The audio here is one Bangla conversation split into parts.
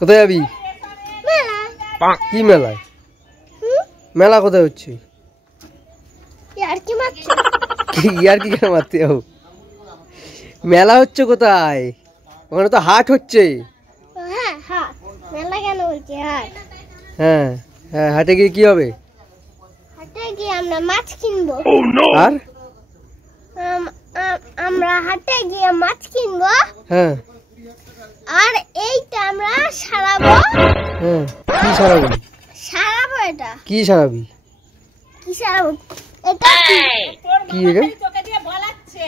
কোথায় যাবি? কি মেলায়? মেলা কোথায় হচ্ছে? ইয়ার কি কেন মারতে যাবো? মেলা হচ্ছে কোথায়? ওখানে তো হাট হচ্ছে। হ্যাঁ হ্যাঁ, হাটে গিয়ে কি হবে? হাটে গিয়ে আমরা মাছ কিনবো। আর আমরা হাটে গিয়ে মাছ কিনবো। হ্যাঁ, আর এইটা আমরা সারাবো। হ্যাঁ, কি সারাবি? সারাবো এটা। কি সারাবি? কি সারাবো? এটা কি এটা? তোকে দিয়ে বলাচ্ছে।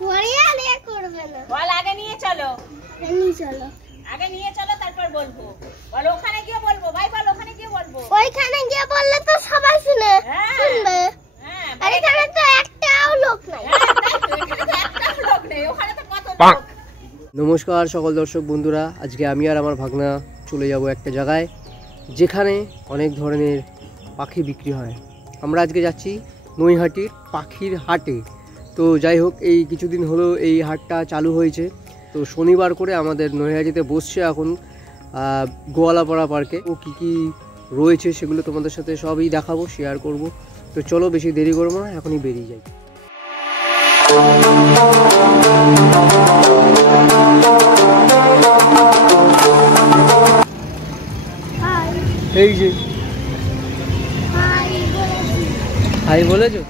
পরিয়া দিয়ে করবে না। বল আগে নিয়ে চলো। নিয়ে চলো। আগে নিয়ে চলো তারপর বলবো। বল ওখানে গিয়ে বলবো। ভাই বল ওখানে গিয়ে বলবো। ওইখানে গিয়ে বললে তো সবাই শুনবে। হ্যাঁ। আর এখানে তো একটাও লোক নাই। একটাও লোক নেই। ওখানে তো কত লোক। নমস্কার সকল দর্শক বন্ধুরা, আজকে আমি আর আমার ভাগনা চলে যাব একটা জায়গায় যেখানে অনেক ধরনের পাখি বিক্রি হয়। আমরা আজকে যাচ্ছি নৈহাটির পাখির হাটে। তো যাই হোক, এই কিছুদিন হলো এই হাটটা চালু হয়েছে। তো শনিবার করে আমাদের নৈহাটিতে বসছে এখন গোয়ালাপাড়া পার্কে। ও কী কী রয়েছে সেগুলো তোমাদের সাথে সবই দেখাবো, শেয়ার করব। তো চলো বেশি দেরি করবো না, এখনই বেরিয়ে যাই। এই যে হাই বলেছো?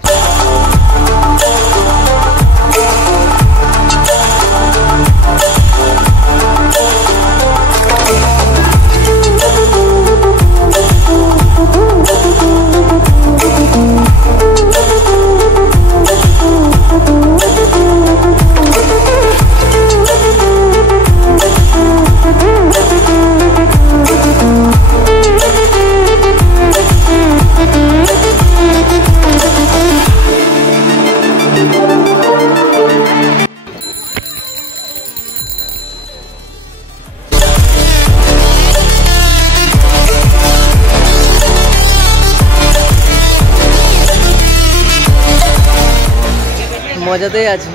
মজাতেই আছে।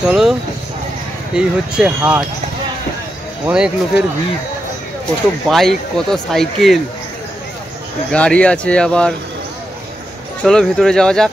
চলো, এই হচ্ছে হাট। অনেক লোকের ভিড়, কত বাইক, কত সাইকেল, গাড়ি আছে আবার। চলো ভেতরে যাওয়া যাক।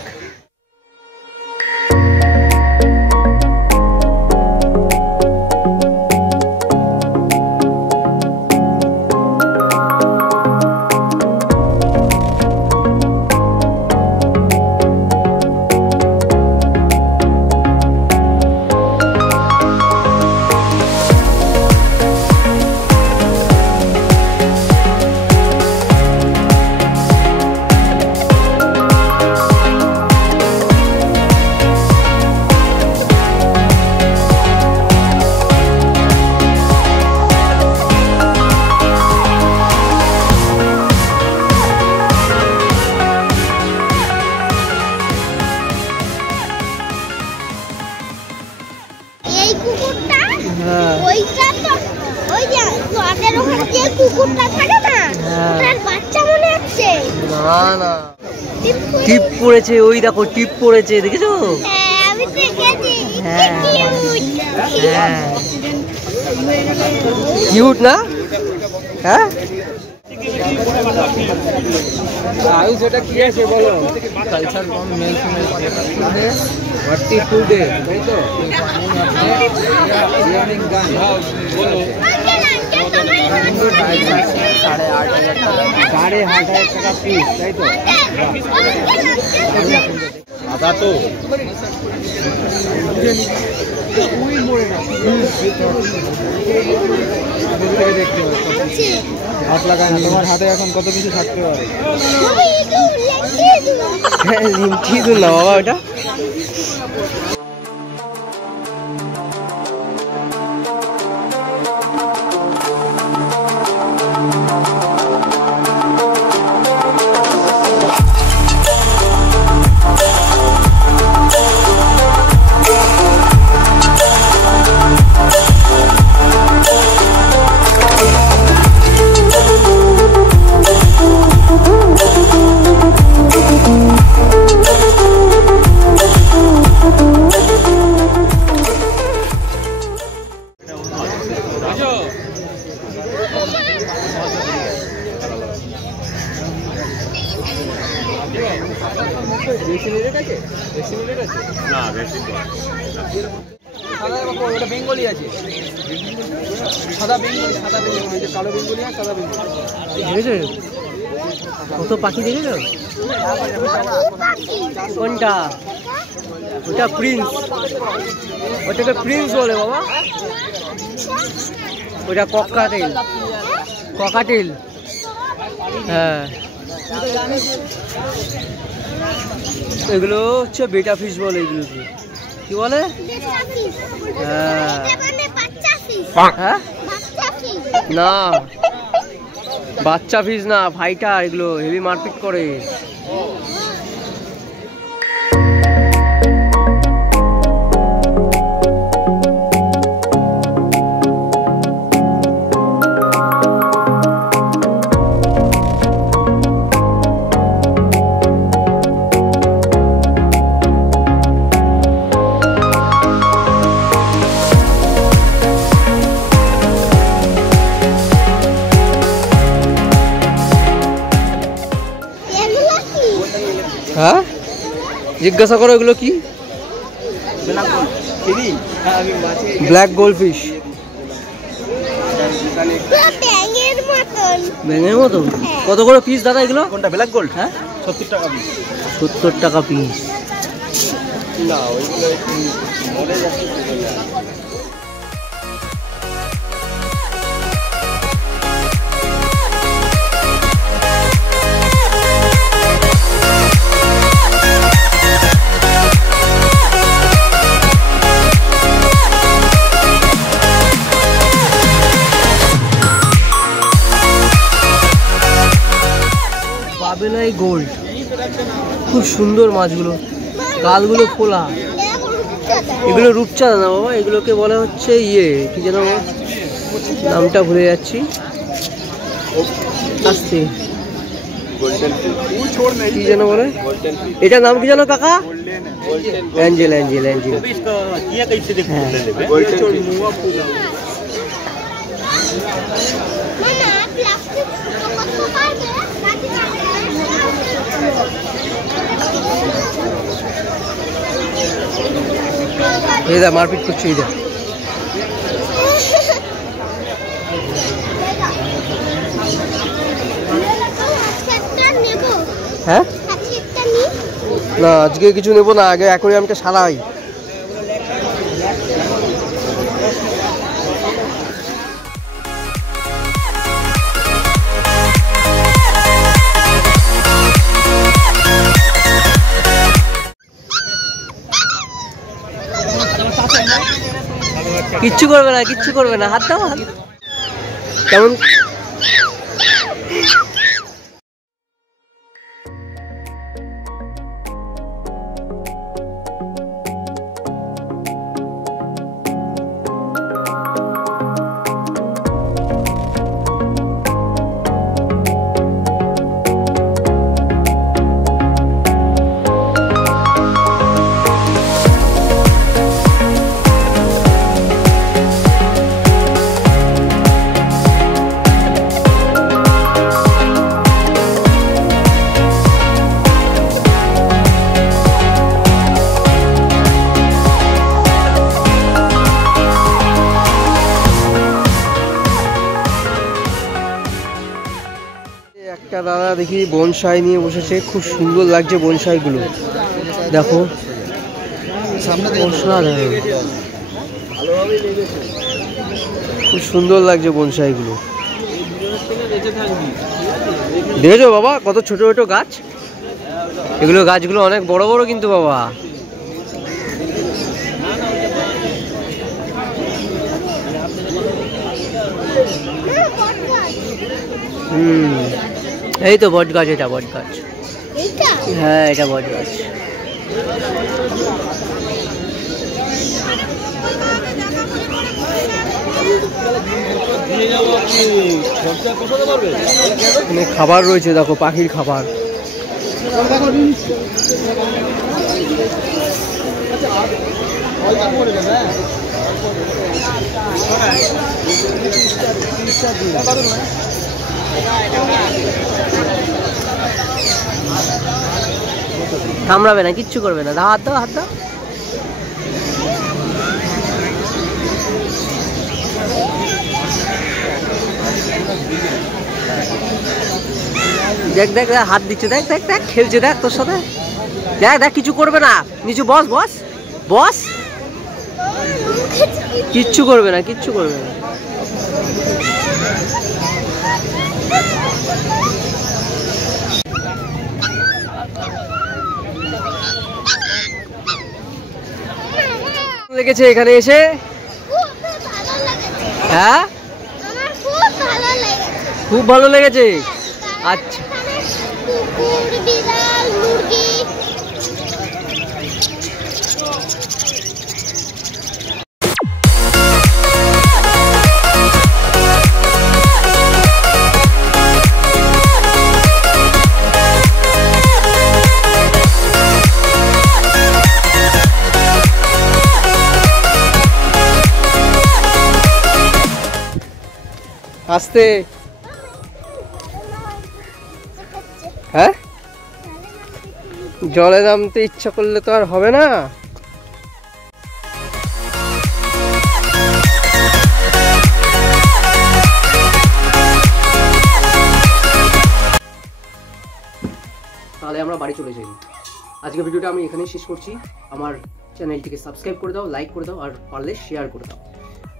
টিপ পড়েছে, ওই দেখো টিপ পড়েছে, দেখেছো? কিউট না? হ্যাঁ, আয়ুষ এটা কি আছে বলো? কালচার কম মেল ফিমেল 42 ডে, তাই তো? ইয়ারিং গান বলো। 8,500 টাকা পিস, তাই তো? আদা তো দেখতে পাচ্ছি। হাত লাগায় না, তোমার হাতে এখন কত কিছু থাকতে পারে। লিঞ্চি তো না বাবা, ওটা বেঙ্গলি আছে, সাদা বেঙ্গলি, সাদা বেঙ্গলি, কালো বেঙ্গলি আর সাদা বেঙ্গলি। দেখেছো কত পাখি দেখেছো? কোনটা? ওটা প্রিন্স, ওটাকে প্রিন্স বলে বাবা। ওটা ককাটেল, ককাটেল। হ্যাঁ, এগুলো হচ্ছে বেটা ফিশ বলে, এগুলোকে কি বলে? হ্যাঁ, হ্যাঁ না, বাচ্চা ফিশ না, ফাইটার। এগুলো হেভি মারপিট করে। হ্যাঁ, জিজ্ঞাসা করো এগুলো কি? Black gold fish. ব্যাঙের মতন। কত করে পিস দাদা এগুলো? কোনটা ব্ল্যাক গোল্ড? হ্যাঁ, 70 টাকা পিস। 70 টাকা পিস। না, ওইগুলো একটু মরে যাচ্ছে। বাবেলাই গোল্ড, খুব সুন্দর মাছগুলো, গালগুলো ফোলা। এগুলো রূপচাঁদা না বাবা, এগুলোকে বলা হচ্ছে ইয়ে কি যেন, নামটা ভুলে যাচ্ছি। আসতে কি যেন বলে, এটার নাম কি জানো কাকা? Angel, Angel, Angel. এদা মারপিট করছে, এদা হ্যাঁ না, আজকে কিছু নেবো না, আগে অ্যাকোয়ারিয়ামটা সারাই। কিচ্ছু করবে না, কিচ্ছু করবে না, হাত দাও, হাত। কেমন একটা দাদা দেখি বনসাই নিয়ে বসেছে, খুব সুন্দর লাগছে বনসাইগুলো, দেখো সামনে, খুব সুন্দর লাগছে বনসাইগুলো। দেখেছো বাবা কত ছোট ছোট গাছ? এগুলো গাছগুলো অনেক বড় বড় কিন্তু বাবা। এই তো বট গাছ, এটা বট গাছ। হ্যাঁ, এটা বট গাছ। এখানে খাবার রয়েছে, দেখো পাখির খাবার। কামড়াবে না, কিচ্ছু করবে না। হাত দাও, হাত দাও। দেখ দেখ দেখ, হাত দিচ্ছে, দেখ দেখ দেখ, খেলছে, দেখ তোর সাথে, দেখ দেখ, কিছু করবে না। নিচু বস, বস বস, কিচ্ছু করবে না, কিচ্ছু করবে না। লেগেছে এখানে এসে? খুব ভালো লেগেছে। হ্যাঁ, আমার খুব ভালো লেগেছে। খুব ভালো লেগেছে। আচ্ছা, এখানে কুকুর, বিড়াল, মুরগি। আস্তে। হ্যাঁ, জলে নামতে ইচ্ছা করলে তো আর হবে না। তাহলে আমরা বাড়ি চলে যাই। আজকে ভিডিওটা আমি এখানেই শেষ করছি। আমার চ্যানেলটিকে সাবস্ক্রাইব করে দাও, লাইক করে দাও, আর পারলে শেয়ার করে দাও।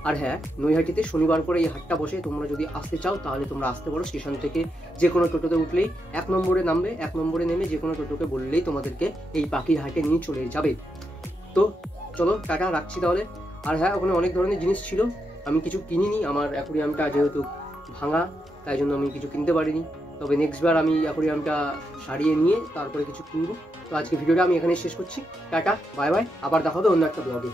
আর হ্যাঁ, নৈহাটিতে শনিবার করে এই হাটটা বসে। তোমরা যদি আসতে চাও তাহলে তোমরা আসতে পারো। স্টেশন থেকে যে কোনো টোটোতে উঠলেই 1 নম্বরে নামবে, 1 নম্বরে নেমে যে কোনো টোটোকে বললেই তোমাদেরকে এই পাখির হাটে নিয়ে চলে যাবে। তো চলো, টাটা, রাখছি তাহলে। আর হ্যাঁ, ওখানে অনেক ধরনের জিনিস ছিল, আমি কিছু কিনিনি। আমার অ্যাকোরিয়ামটা যেহেতু ভাঙা, তাই জন্য আমি কিছু কিনতে পারিনি। তবে নেক্সট বার আমি অ্যাকোরিয়ামটা সারিয়ে নিয়ে তারপরে কিছু কিনবো। তো আজকে ভিডিওটা আমি এখানে শেষ করছি। টাটা, বাই বাই, আবার দেখা হবে অন্য একটা ব্লগে।